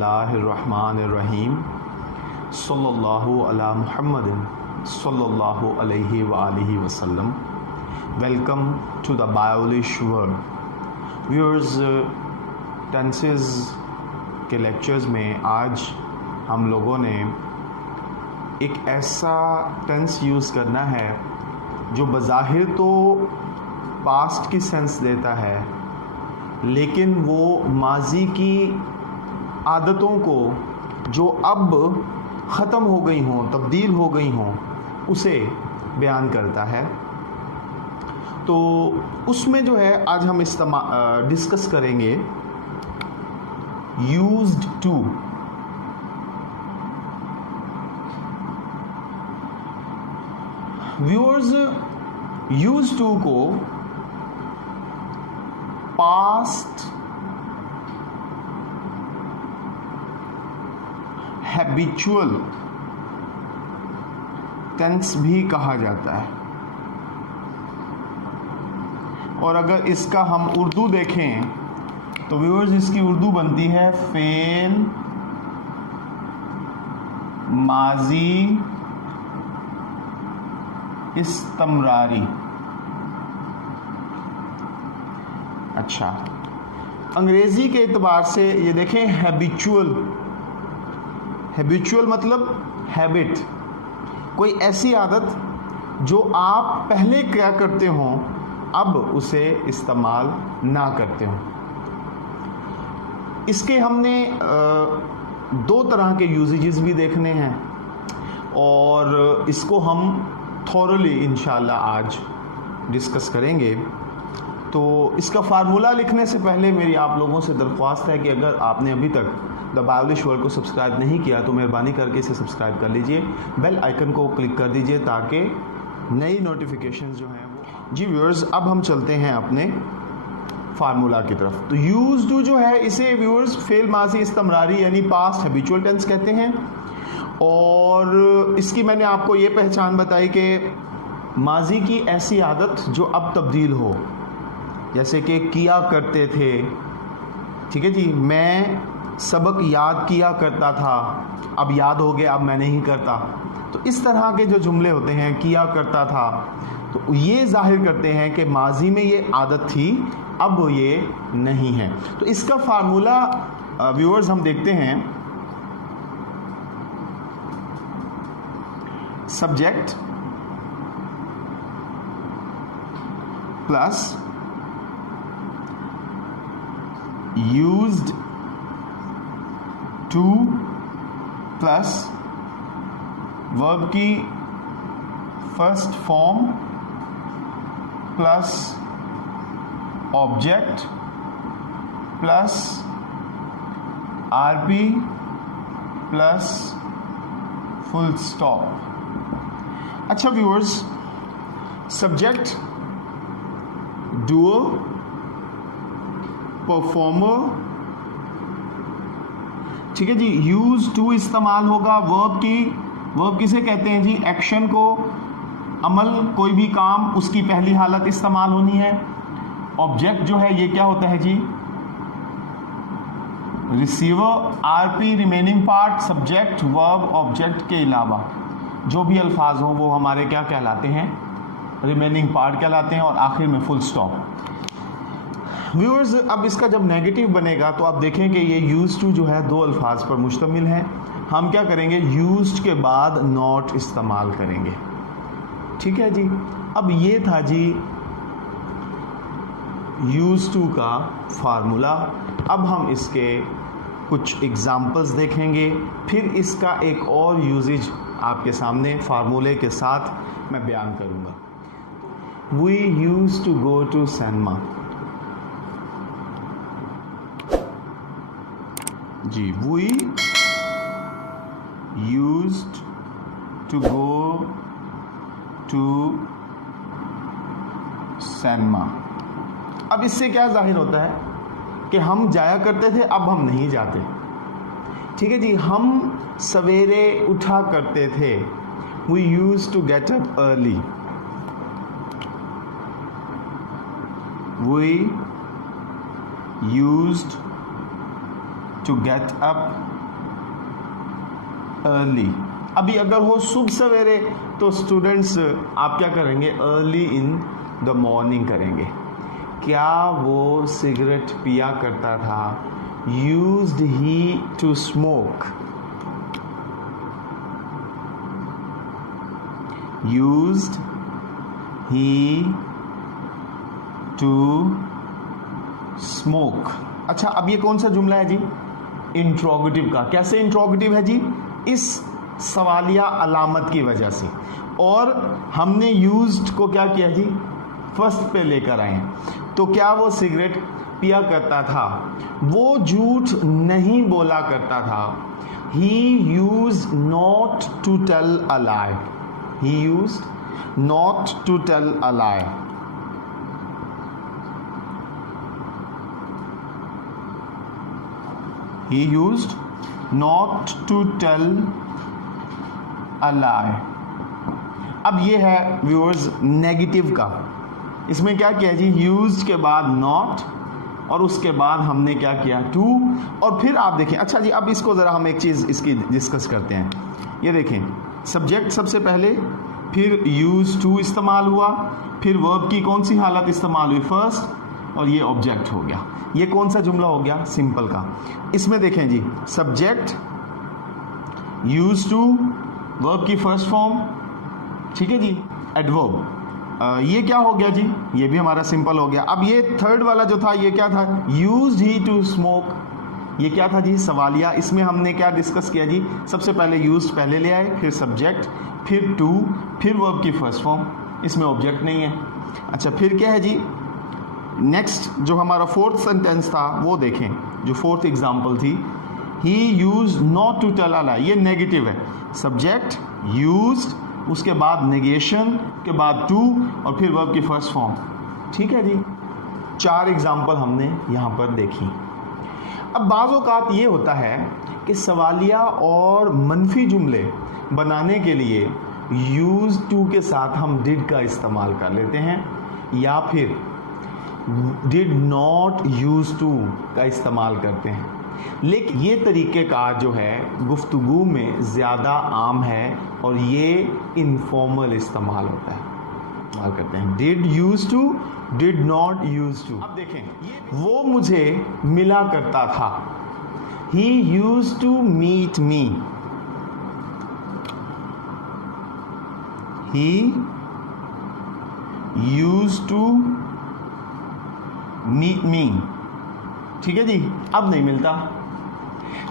बिस्मिल्लाहिर्रहमानिर्रहीम सल्लल्लाहु अला मुहम्मदिन सल्लल्लाहु अलैहि व आलिहि वसल्लम। Welcome to the Biolish world. Viewers, tenses के लेक्चर्स में आज हम लोगों ने एक ऐसा टेंस यूज़ करना है जो बज़ाहिर तो पास्ट की सेंस देता है, लेकिन वो माजी की आदतों को जो अब ख़त्म हो गई हों, तब्दील हो गई हों, उसे बयान करता है। तो उसमें जो है आज हम डिस्कस करेंगे used to. Viewers, used to को पास्ट हैबिचुअल टेंस भी कहा जाता है, और अगर इसका हम उर्दू देखें तो व्यूअर्स इसकी उर्दू बनती है फेल माजी इस्तमरारी। अच्छा, अंग्रेजी के एतबार से ये देखें हैबिचुअल। हैबिचुअल मतलब हैबिट, कोई ऐसी आदत जो आप पहले क्या करते हो अब उसे इस्तेमाल ना करते हो। इसके हमने दो तरह के यूजेजेस भी देखने हैं, और इसको हम थॉरली इंशाल्लाह आज डिस्कस करेंगे। तो इसका फार्मूला लिखने से पहले मेरी आप लोगों से दरख्वास्त है कि अगर आपने अभी तक द बायोलिश वर्ल्ड को सब्सक्राइब नहीं किया तो मेहरबानी करके इसे सब्सक्राइब कर लीजिए, बेल आइकन को क्लिक कर दीजिए ताकि नई नोटिफिकेशंस जो हैं वो। जी व्यूअर्स, अब हम चलते हैं अपने फार्मूला की तरफ। तो यूज्ड टू जो है इसे व्यूअर्स फेल माजी इस्तमरारी यानी पास्ट हैबिचुअल टेंस कहते हैं, और इसकी मैंने आपको ये पहचान बताई कि माजी की ऐसी आदत जो अब तब्दील हो, जैसे कि किया करते थे। ठीक है जी, मैं सबक याद किया करता था, अब याद हो गया, अब मैं नहीं करता। तो इस तरह के जो जुमले होते हैं, किया करता था, तो ये जाहिर करते हैं कि माजी में ये आदत थी, अब ये नहीं है। तो इसका फार्मूला व्यूअर्स हम देखते हैं। Subject plus used to plus verb की first form plus object plus RP plus full stop. अच्छा व्यूअर्स, सब्जेक्ट डूअर, परफॉर्मर, ठीक है जी। यूज टू इस्तेमाल होगा वर्ब किसे कहते हैं जी? एक्शन को, अमल, कोई भी काम, उसकी पहली हालत इस्तेमाल होनी है। ऑब्जेक्ट जो है ये क्या होता है जी? Receiver. RP remaining part, subject verb object के अलावा जो भी अल्फाज हों वो हमारे क्या कहलाते हैं? रिमेनिंग पार्ट कहलाते हैं, और आखिर में फुल स्टॉप। व्यूअर्स, अब इसका जब नेगेटिव बनेगा तो आप देखें कि ये यूज्ड टू जो है दो अल्फाज पर मुश्तमिल है। हम क्या करेंगे? यूज्ड के बाद नॉट इस्तेमाल करेंगे। ठीक है जी। अब ये था जी यूज्ड टू का फार्मूला। अब हम इसके कुछ एग्जाम्पल्स देखेंगे, फिर इसका एक और यूजेज आपके सामने फार्मूले के साथ मैं बयान करूँगा। We used to go to cinema. जी, we used to go to cinema। अब इससे क्या जाहिर होता है कि हम जाया करते थे, अब हम नहीं जाते। ठीक है जी। हम सवेरे उठा करते थे, we used to get up early। we used to get up early. अभी अगर हो सुबह सवेरे तो स्टूडेंट्स आप क्या करेंगे, अर्ली इन द मॉर्निंग करेंगे। क्या वो सिगरेट पिया करता था, used he to smoke, used he to smoke. अच्छा, अब ये कौन सा जुमला है जी, इंट्रोगेटिव का। कैसे इंट्रोगेटिव है जी, इस सवालिया अलामत की वजह से, और हमने यूज्ड को क्या किया जी, फर्स्ट पे लेकर आए हैं। तो क्या वो सिगरेट पिया करता था, वो झूठ नहीं बोला करता था। He used not to tell a lie, he used not to tell a lie. He used not to tell a lie. अब ये है व्यूअर्स नेगेटिव का। इसमें क्या किया जी, यूज्ड के बाद नॉट और उसके बाद हमने क्या किया, टू, और फिर आप देखें। अच्छा जी, अब इसको ज़रा हम एक चीज़ इसकी डिस्कस करते हैं। ये देखें, सब्जेक्ट सबसे पहले, फिर यूज टू इस्तेमाल हुआ, फिर वर्ब की कौन सी हालत इस्तेमाल हुई, फर्स्ट, और ये ऑब्जेक्ट हो गया। ये कौन सा जुमला हो गया, सिंपल का। इसमें देखें जी, सब्जेक्ट, यूज टू, वर्ब की फर्स्ट फॉर्म, ठीक है जी, एडवर्ब। ये क्या हो गया जी, ये भी हमारा सिंपल हो गया। अब ये थर्ड वाला जो था, ये क्या था, यूज्ड ही टू स्मोक। ये क्या था जी, सवालिया। इसमें हमने क्या डिस्कस किया जी, सबसे पहले यूज्ड पहले ले आए, फिर सब्जेक्ट, फिर टू, फिर वर्ब की फर्स्ट फॉर्म, इसमें ऑब्जेक्ट नहीं है। अच्छा, फिर क्या है जी, नेक्स्ट जो हमारा फोर्थ सेंटेंस था वो देखें, जो फोर्थ एग्जांपल थी, he used not to tell a lie. ये नेगेटिव है, सब्जेक्ट, यूज्ड, उसके बाद नेगेशन के बाद टू, और फिर वर्ब की फर्स्ट फॉर्म। ठीक है जी, 4 एग्जांपल हमने यहाँ पर देखी। अब बाज़ औक़ात ये होता है कि सवालिया और मनफी जुमले बनाने के लिए यूज टू के साथ हम डिड का इस्तेमाल कर लेते हैं, या फिर डिड नॉट यूज टू का इस्तेमाल करते हैं। लेकिन ये तरीक़ेकार जो है गुफ्तगू में ज़्यादा आम है, और ये इनफॉर्मल इस्तेमाल होता है, इस्तेमाल करते हैं। Did use to, did not use to. अब देखें, वो मुझे मिला करता था, he use to meet me, he use to meet me. ठीक है जी, अब नहीं मिलता।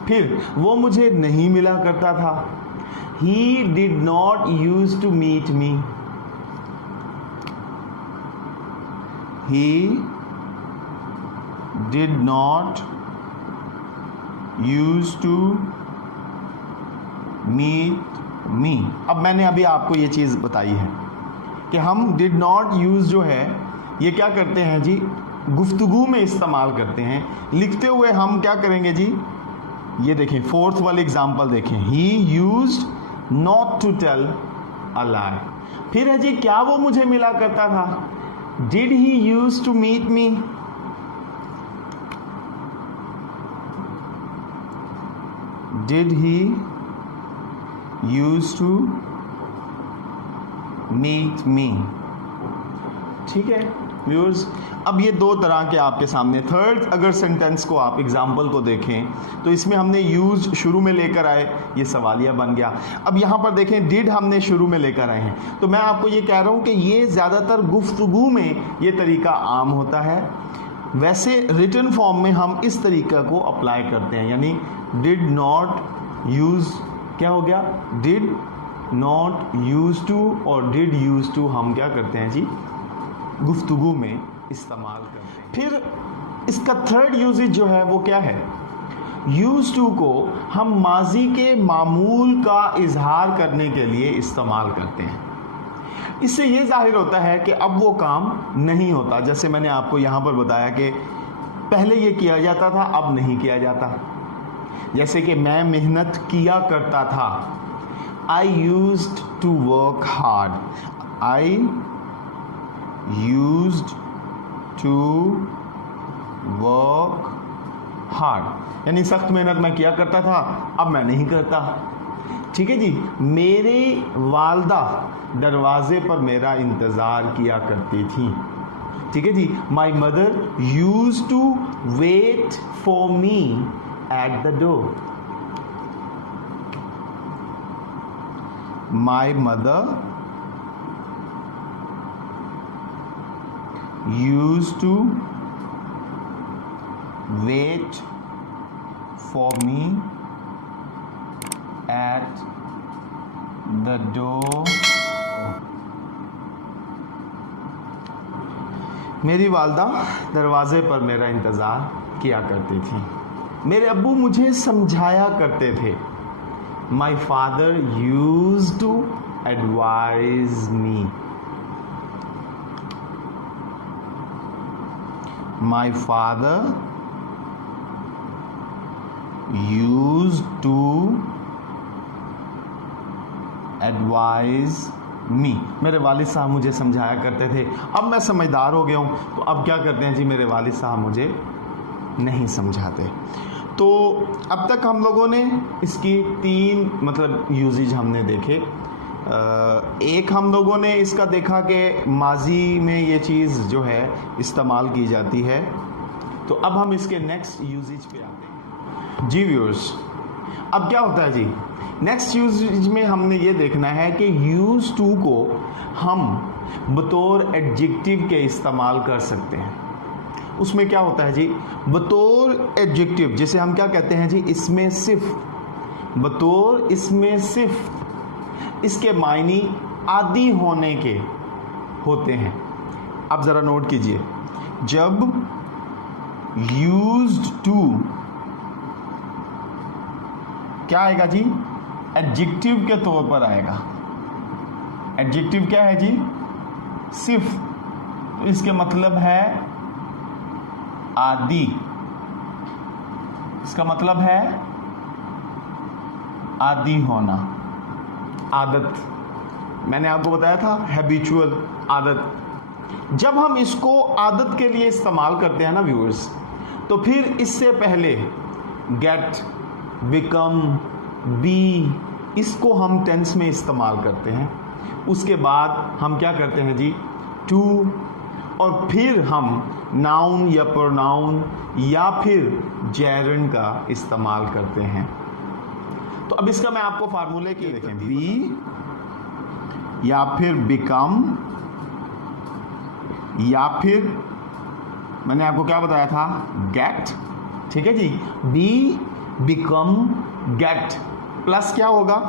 फिर वो मुझे नहीं मिला करता था, he did not use to meet me, he did not use to meet me. अब मैंने अभी आपको ये चीज़ बताई है कि हम डिड नॉट यूज जो है ये क्या करते हैं जी, गुफ्तगू में इस्तेमाल करते हैं। लिखते हुए हम क्या करेंगे जी, ये देखें फोर्थ वाली एग्जांपल देखें, he used not to tell a lie. फिर है जी, क्या वो मुझे मिला करता था, did he use to meet me, did he use to meet me. ठीक है व्यूअर्स, अब ये 2 तरह के आपके सामने। थर्ड अगर सेंटेंस को आप एग्जाम्पल को देखें तो इसमें हमने यूज शुरू में लेकर आए, ये सवालिया बन गया। अब यहाँ पर देखें, डिड हमने शुरू में लेकर आए हैं। तो मैं आपको ये कह रहा हूँ कि ये ज़्यादातर गुफ्तगू में ये तरीका आम होता है। वैसे रिटन फॉर्म में हम इस तरीका को अप्लाई करते हैं, यानी डिड नॉट यूज, क्या हो गया, डिड नॉट यूज टू, और डिड यूज टू हम क्या करते हैं जी, गुफ्तगू में इस्तेमाल करते हैं। फिर इसका थर्ड यूजेज जो है वो क्या है, यूज टू को हम माजी के मामूल का इजहार करने के लिए इस्तेमाल करते हैं। इससे ये जाहिर होता है कि अब वो काम नहीं होता। जैसे मैंने आपको यहाँ पर बताया कि पहले ये किया जाता था, अब नहीं किया जाता। जैसे कि मैं मेहनत किया करता था, I used to work hard, I used to work hard, यानी सख्त मेहनत मैं किया करता था, अब मैं नहीं करता। ठीक है जी। मेरे वालदा दरवाजे पर मेरा इंतज़ार किया करती थी। ठीक है जी। My mother use to wait for me at the door. My mother use to wait for me at the door। मेरी वालदा दरवाजे पर मेरा इंतज़ार किया करती थी। मेरे अब्बू मुझे समझाया करते थे। My father used to advise me। My father used to advise me। मेरे वालिद साहब मुझे समझाया करते थे। अब मैं समझदार हो गया हूँ, तो अब क्या करते हैं जी, मेरे वालिद साहब मुझे नहीं समझाते। तो अब तक हम लोगों ने इसकी 3 मतलब यूजेज हमने देखे। एक हम लोगों ने इसका देखा कि माजी में ये चीज़ जो है इस्तेमाल की जाती है। तो अब हम इसके नेक्स्ट यूजेज पे आते हैं जी व्यूअर्स। अब क्या होता है जी, नेक्स्ट यूजेज में हमने ये देखना है कि यूज टू को हम बतौर एडजेक्टिव के इस्तेमाल कर सकते हैं। उसमें क्या होता है जी, बतौर एडजेक्टिव जैसे हम क्या कहते हैं जी, इसमें सिर्फ, बतौर इसमें सिर्फ, इसके मायने आदि होने के होते हैं। अब ज़रा नोट कीजिए, जब यूज्ड टू क्या आएगा जी, एडजेक्टिव के तौर पर आएगा। एडजेक्टिव क्या है जी, सिर्फ, इसके मतलब है आदि, इसका मतलब है आदि होना, आदत। मैंने आपको बताया था हैबिचुअल, आदत। जब हम इसको आदत के लिए इस्तेमाल करते हैं ना व्यूअर्स, तो फिर इससे पहले गेट, बिकम, बी, इसको हम टेंस में इस्तेमाल करते हैं। उसके बाद हम क्या करते हैं जी, टू, और फिर हम नाउन या प्रोनाउन या फिर जेरंड का इस्तेमाल करते हैं। तो अब इसका मैं आपको फार्मूले की देखें, बी या फिर बिकम या फिर मैंने आपको क्या बताया था, गेट। ठीक है जी, बी, बिकम, गेट, प्लस क्या होगा,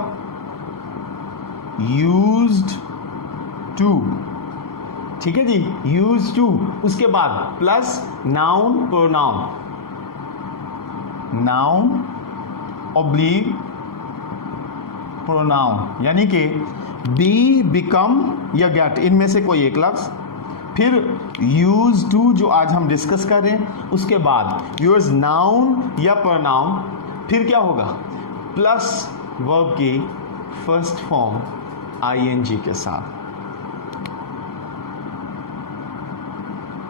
यूज्ड टू। ठीक है जी, यूज्ड टू, उसके बाद plus noun pronoun, noun oblique pronoun, यानी कि बी, बिकम या गेट, इनमें से कोई एक लफ्ज, फिर यूज टू जो आज हम डिस्कस कर रहे हैं, उसके बाद यूज नाउन या प्रोनाउन, फिर क्या होगा, प्लस वर्ब की फर्स्ट फॉर्म आईएनजी के साथ,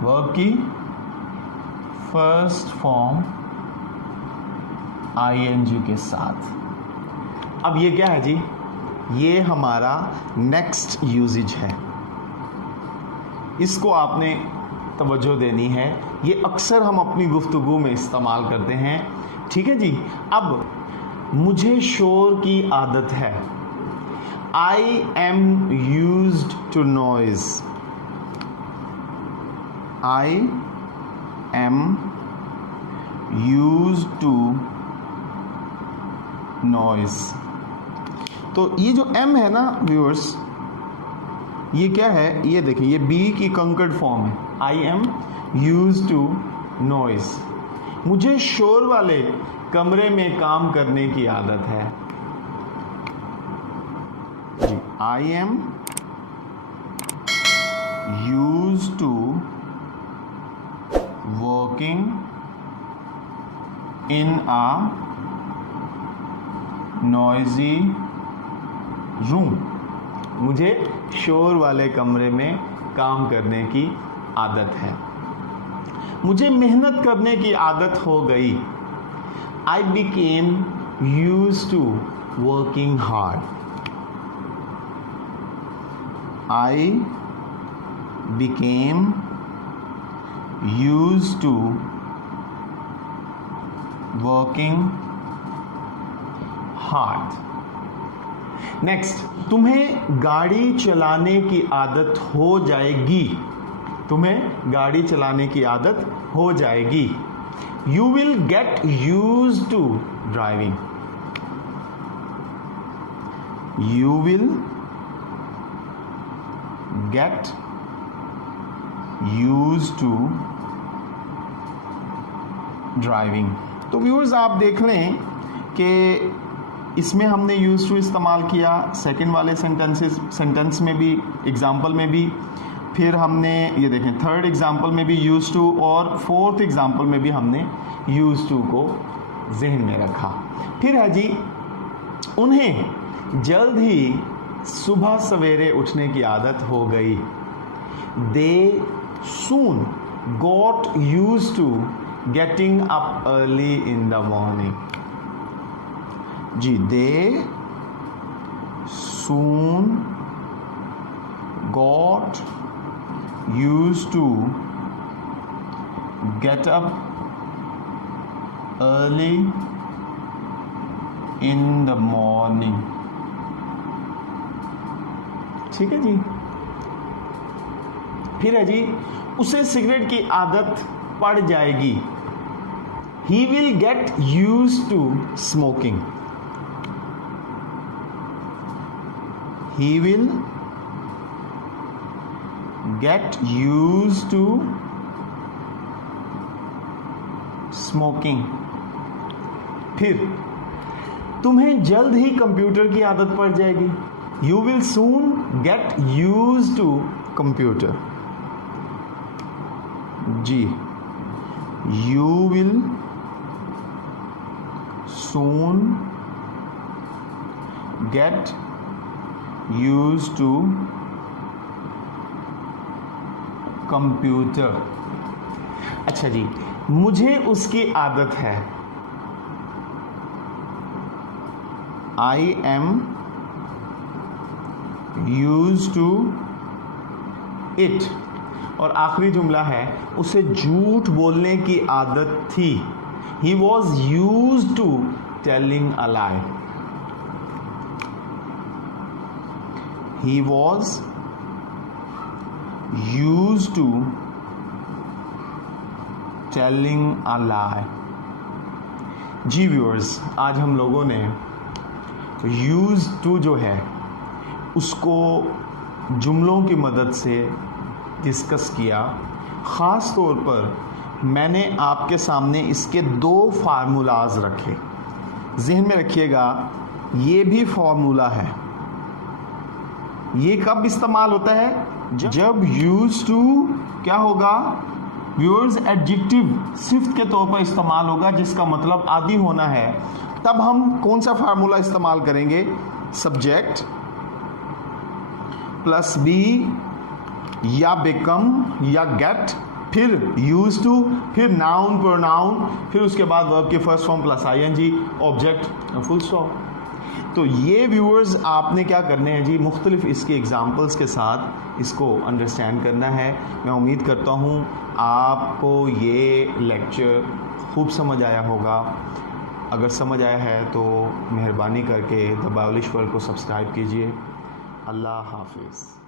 वर्ब की फर्स्ट फॉर्म आईएनजी के साथ। अब ये क्या है जी, ये हमारा नेक्स्ट यूजेज है, इसको आपने तवज्जो देनी है। ये अक्सर हम अपनी गुफ्तगू में इस्तेमाल करते हैं। ठीक है जी। अब मुझे शोर की आदत है, I am used to noise, I am used to noise. तो ये जो एम है ना व्यूअर्स, ये क्या है, ये देखिए, ये बी की कंकर्ड फॉर्म है, I am used to noise. मुझे शोर वाले कमरे में काम करने की आदत है। I am used to working in a noisy room. मुझे शोर वाले कमरे में काम करने की आदत है। मुझे मेहनत करने की आदत हो गई। I became used to working hard. I became used to working hard. Next, तुम्हें गाड़ी चलाने की आदत हो जाएगी. तुम्हें गाड़ी चलाने की आदत हो जाएगी. You will get used to driving. You will get used to driving. तो व्यूअर्स आप देख लें कि इसमें हमने यूज टू इस्तेमाल किया सेकंड वाले सेंटेंस में भी, एग्जाम्पल में भी, फिर हमने ये देखें थर्ड एग्जाम्पल में भी यूज टू, और फोर्थ एग्जाम्पल में भी हमने यूज टू को जहन में रखा. फिर है जी, उन्हें जल्द ही सुबह सवेरे उठने की आदत हो गई. दे soon got used to getting up early in the morning. Ji, they soon got used to get up early in the morning. ठीक है जी. फिर है जी, उसे सिगरेट की आदत पड़ जाएगी. He will get used to smoking. He will get used to smoking. फिर तुम्हें जल्द ही कंप्यूटर की आदत पड़ जाएगी. You will soon get used to computer. Ji, you will soon get used to computer. अच्छा जी, मुझे उसकी आदत है. I am used to it. और आखिरी जुमला है, उसे झूठ बोलने की आदत थी. He was used to telling a lie. He was used to telling a lie. जी व्यूअर्स, आज हम लोगों ने used to जो है उसको जुमलों की मदद से डिस्कस किया. ख़ास तौर पर मैंने आपके सामने इसके 2 फार्मूलाज रखे. जहन में रखिएगा, ये भी फार्मूला है. ये कब इस्तेमाल होता है? जब यूज टू क्या होगा व्यूअर्स, एडजेक्टिव सिफ्त के तौर पर इस्तेमाल होगा, जिसका मतलब आदि होना है. तब हम कौन सा फार्मूला इस्तेमाल करेंगे? सब्जेक्ट प्लस बी या बिकम या गेट, फिर यूज टू, फिर नाउन प्रोनाउन, फिर उसके बाद वर्ब के first form plus ING, object, full stop. तो ये व्यूअर्स आपने क्या करने हैं जी, मुख्तलिफ इसके एग्जाम्पल्स के साथ इसको अंडरस्टैंड करना है. मैं उम्मीद करता हूँ आपको ये लेक्चर खूब समझ आया होगा. अगर समझ आया है तो मेहरबानी करके द बायोलिश वर्ल्ड को सब्सक्राइब कीजिए. अल्लाह हाफिज़.